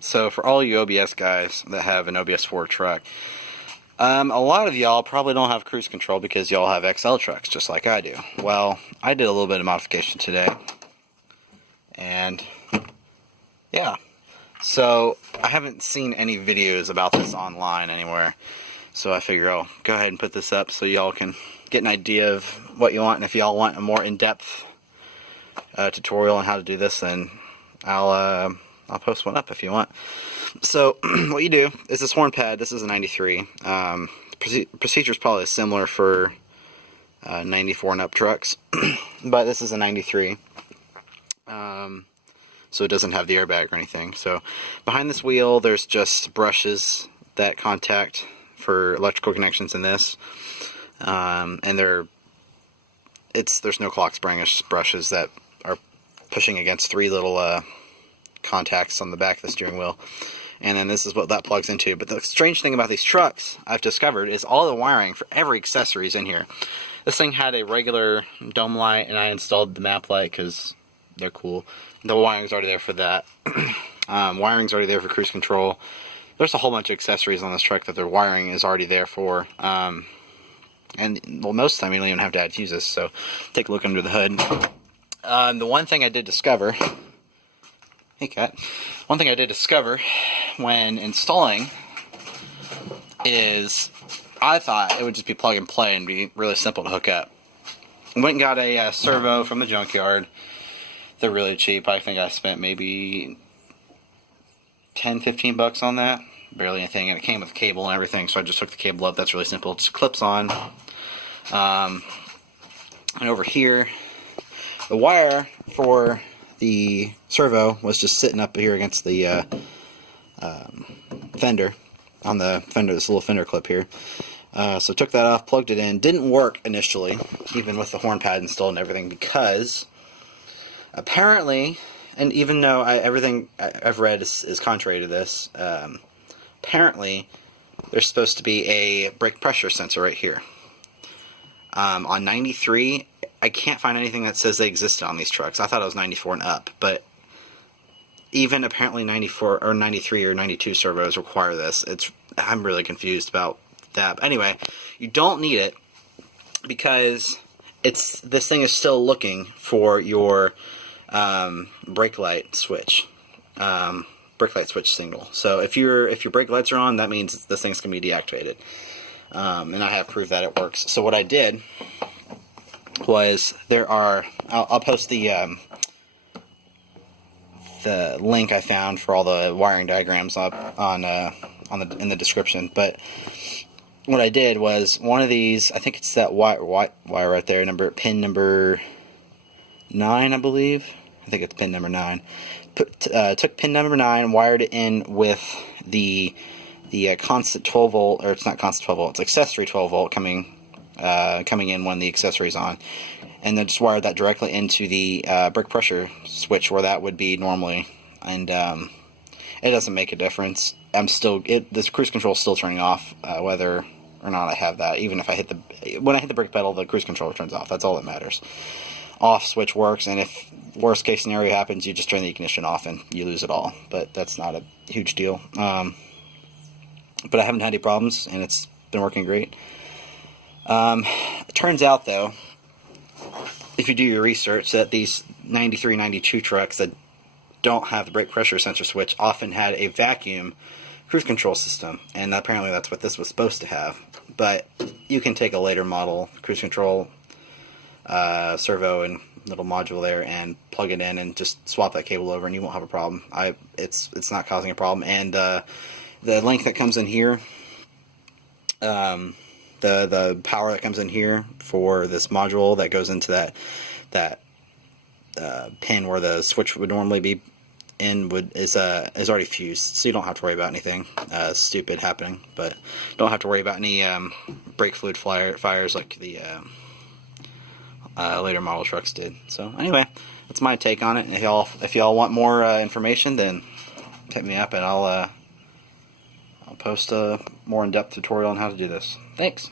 So for all you OBS guys that have an OBS 4 truck, a lot of y'all probably don't have cruise control because y'all have XL trucks just like I do. Well, I did a little bit of modification today, and yeah, so I haven't seen any videos about this online anywhere, so I figure I'll go ahead and put this up so y'all can get an idea of what you want, and if y'all want a more in-depth tutorial on how to do this, then I'll post one up if you want. So what you do is this horn pad. This is a 93. Procedure is probably similar for 94 and up trucks, but this is a 93. So it doesn't have the airbag or anything. So behind this wheel, there's just brushes that contact for electrical connections in this, and there's no clock spring. It's just brushes that are pushing against three little contacts on the back of the steering wheel, and then this is what that plugs into. But the strange thing about these trucks I've discovered is all the wiring for every accessory is in here. This thing had a regular dome light, and I installed the map light because they're cool. The wiring's already there for that. Wiring's already there for cruise control. There's a whole bunch of accessories on this truck that their wiring is already there for. And well, most of the time you don't even have to add fuses, so take a look under the hood. The one thing I did discover, hey cat, one thing I did discover when installing is I thought it would just be plug and play and be really simple to hook up. I went and got a servo from the junkyard. They're really cheap. I think I spent maybe 10-15 bucks on that. Barely anything, and it came with cable and everything, so I just took the cable up. That's really simple. It just clips on. And over here, the wire for the servo was just sitting up here against the fender, on the fender, this little fender clip here. So took that off, plugged it in. Didn't work initially, even with the horn pad installed and everything, because apparently, and even though everything I've read is contrary to this, apparently there's supposed to be a brake pressure sensor right here. On 93, I can't find anything that says they existed on these trucks. I thought it was 94 and up, but even apparently 94 or 93 or 92 servos require this. I'm really confused about that. But anyway, you don't need it because this thing is still looking for your brake light switch. Brake light switch signal. So if your brake lights are on, that means this thing's going to be deactivated. And I have proof that it works. So what I did was I'll post the link I found for all the wiring diagrams up in the description. But what I did was one of these, I think it's that wire right there, pin number 9, I believe. I think it's pin number 9. Took pin number 9, wired it in with the constant 12 volt, or it's not constant 12 volt, it's accessory 12 volt coming in when the accessory's on, and then just wired that directly into the brake pressure switch where that would be normally, and it doesn't make a difference. This cruise control is still turning off whether or not I have that. Even if when I hit the brake pedal, the cruise control turns off. That's all that matters. Off switch works, and if worst case scenario happens, you just turn the ignition off and you lose it all. But that's not a huge deal. But I haven't had any problems, and it's been working great. It turns out, though, if you do your research, that these 93, 92 trucks that don't have the brake pressure sensor switch often had a vacuum cruise control system, and apparently that's what this was supposed to have. But you can take a later model cruise control servo and little module there and plug it in and just swap that cable over, and you won't have a problem. It's not causing a problem. And the link that comes in here, the power that comes in here for this module that goes into that pin where the switch would normally be in is already fused, so you don't have to worry about anything stupid happening. But don't have to worry about any brake fluid fires like the later model trucks did. So anyway, that's my take on it. And if y'all want more information, then hit me up, and I'll post a more in-depth tutorial on how to do this. Thanks.